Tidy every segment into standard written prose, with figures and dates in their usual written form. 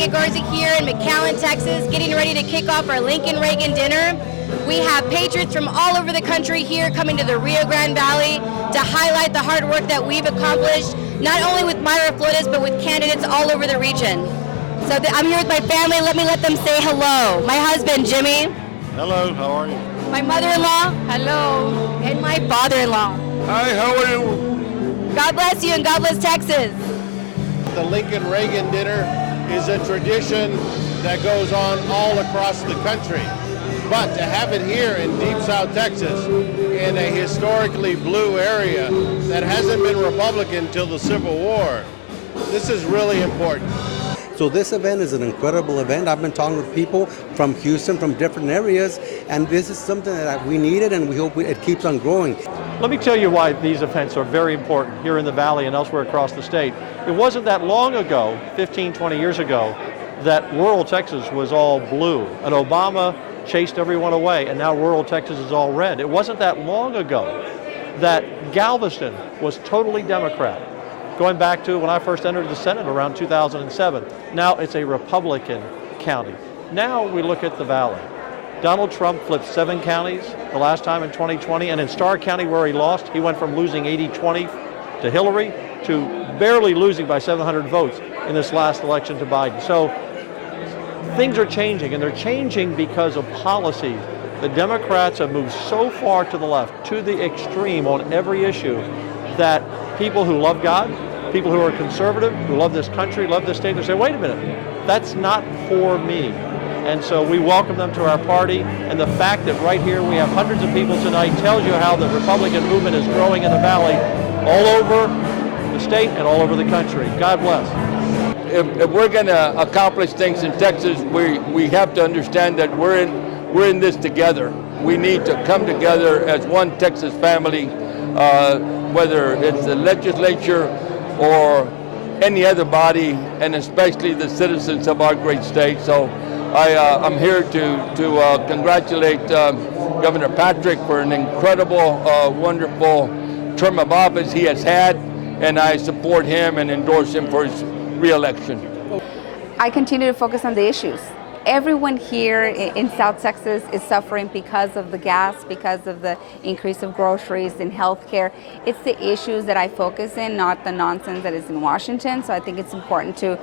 Tanya Garza here in McAllen, Texas, getting ready to kick off our Lincoln Reagan dinner. We have patriots from all over the country here coming to the Rio Grande Valley to highlight the hard work that we've accomplished, not only with Mayra Flores, but with candidates all over the region. So I'm here with my family. Let them say hello. My husband, Jimmy. Hello, how are you? My mother-in-law. Hello. And my father-in-law. Hi, how are you? God bless you and God bless Texas. The Lincoln Reagan dinner is a tradition that goes on all across the country. But to have it here in Deep South Texas, in a historically blue area that hasn't been Republican until the Civil War, this is really important. So this event is an incredible event. I've been talking with people from Houston, from different areas, and this is something that we needed, and we hope it keeps on growing. Let me tell you why these events are very important here in the Valley and elsewhere across the state. It wasn't that long ago, 15, 20 years ago, that rural Texas was all blue, and Obama chased everyone away, and now rural Texas is all red. It wasn't that long ago that Galveston was totally Democrat, going back to when I first entered the Senate around 2007. Now it's a Republican county. Now we look at the Valley. Donald Trump flipped 7 counties the last time in 2020, and in Starr County where he lost, he went from losing 80-20 to Hillary to barely losing by 700 votes in this last election to Biden. So things are changing, and they're changing because of policies. The Democrats have moved so far to the left, to the extreme on every issue, that people who love God, people who are conservative, who love this country, love this state, they say, wait a minute, that's not for me. And so we welcome them to our party, and the fact that right here we have hundreds of people tonight tells you how the Republican movement is growing in the Valley, all over the state and all over the country. God bless. If we're going to accomplish things in Texas, we have to understand that we're in this together. We need to come together as one Texas family, whether it's the legislature or any other body, and especially the citizens of our great state. So I'm here to congratulate Governor Patrick for an incredible, wonderful term of office he has had, and I support him and endorse him for his re-election. I continue to focus on the issues. Everyone here in South Texas is suffering because of the gas, because of the increase of groceries and healthcare. It's the issues that I focus in, not the nonsense that is in Washington. So I think it's important to,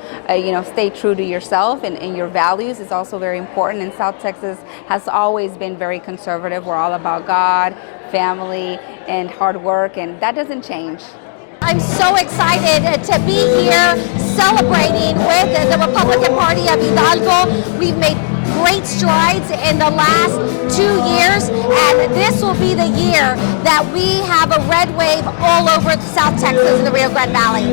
stay true to yourself and your values is also very important. And South Texas has always been very conservative. We're all about God, family, and hard work, and that doesn't change. I'm so excited to be here celebrating with the Republican Party of Hidalgo. We've made great strides in the last 2 years, and this will be the year that we have a red wave all over South Texas and the Rio Grande Valley.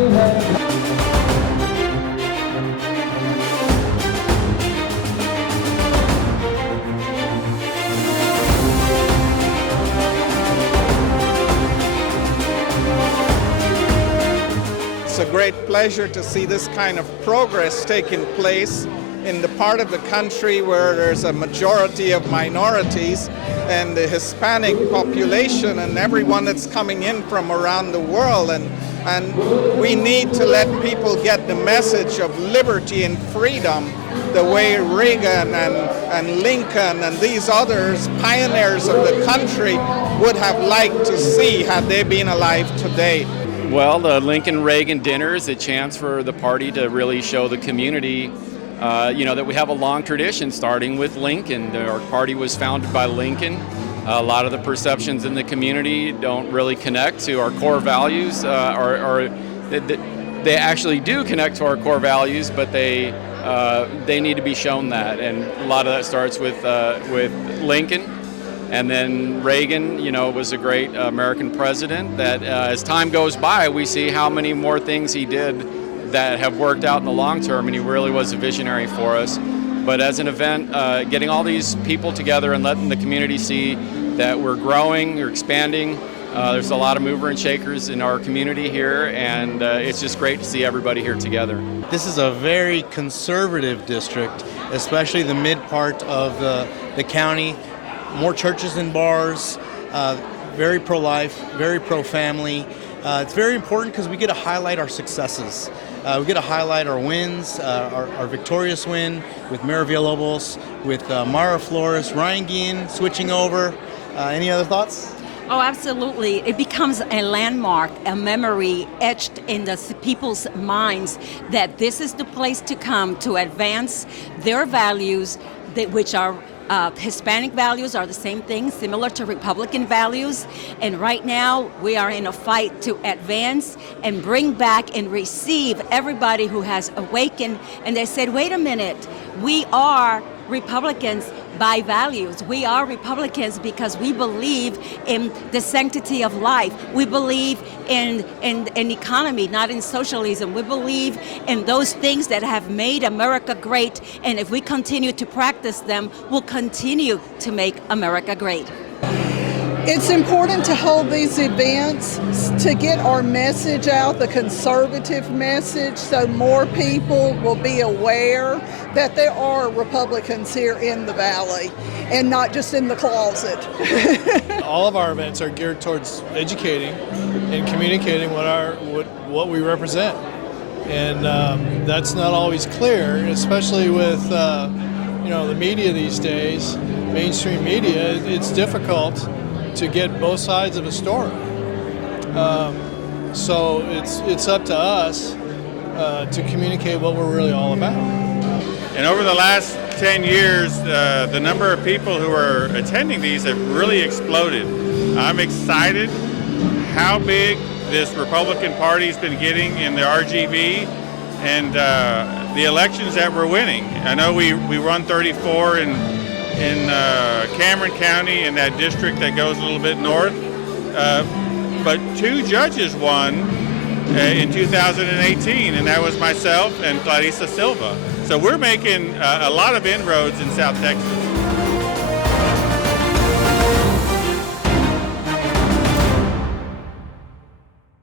It's a great pleasure to see this kind of progress taking place in the part of the country where there's a majority of minorities and the Hispanic population and everyone that's coming in from around the world. And we need to let people get the message of liberty and freedom the way Reagan and Lincoln and these others, pioneers of the country, would have liked to see had they been alive today. Well, the Lincoln Reagan dinner is a chance for the party to really show the community, that we have a long tradition starting with Lincoln. Our party was founded by Lincoln. A lot of the perceptions in the community don't really connect to our core values, or they actually do connect to our core values, but they need to be shown that. And a lot of that starts with Lincoln. And then Reagan, was a great American president that as time goes by, we see how many more things he did that have worked out in the long term, and he really was a visionary for us. But as an event, getting all these people together and letting the community see that we're growing, we're expanding. There's a lot of mover and shakers in our community here, and it's just great to see everybody here together. This is a very conservative district, especially the mid part of the county. More churches and bars, very pro-life, very pro-family. It's very important because we get to highlight our successes. We get to highlight our wins, our victorious win with Mayor Villalobos, with Mara Flores, Ryan Guillen switching over. Any other thoughts? Oh, absolutely. It becomes a landmark, a memory etched in the people's minds that this is the place to come to advance their values, which are Hispanic values are the same thing, similar to Republican values. And right now, we are in a fight to advance and bring back and receive everybody who has awakened. And they said, wait a minute, we are Republicans by values. We are Republicans because we believe in the sanctity of life. We believe in economy, not in socialism. We believe in those things that have made America great, and if we continue to practice them, we'll continue to make America great. It's important to hold these events to get our message out, the conservative message, so more people will be aware that there are Republicans here in the Valley and not just in the closet. All of our events are geared towards educating and communicating what we represent. And that's not always clear, especially with the media these days, mainstream media. It's difficult to get both sides of a story. So it's up to us to communicate what we're really all about. And over the last 10 years, the number of people who are attending these have really exploded. I'm excited how big this Republican Party's been getting in the RGV and the elections that we're winning. I know we won 34 in Cameron County in that district that goes a little bit north, but 2 judges won in 2018, and that was myself and Clarissa Silva. So we're making a lot of inroads in South Texas.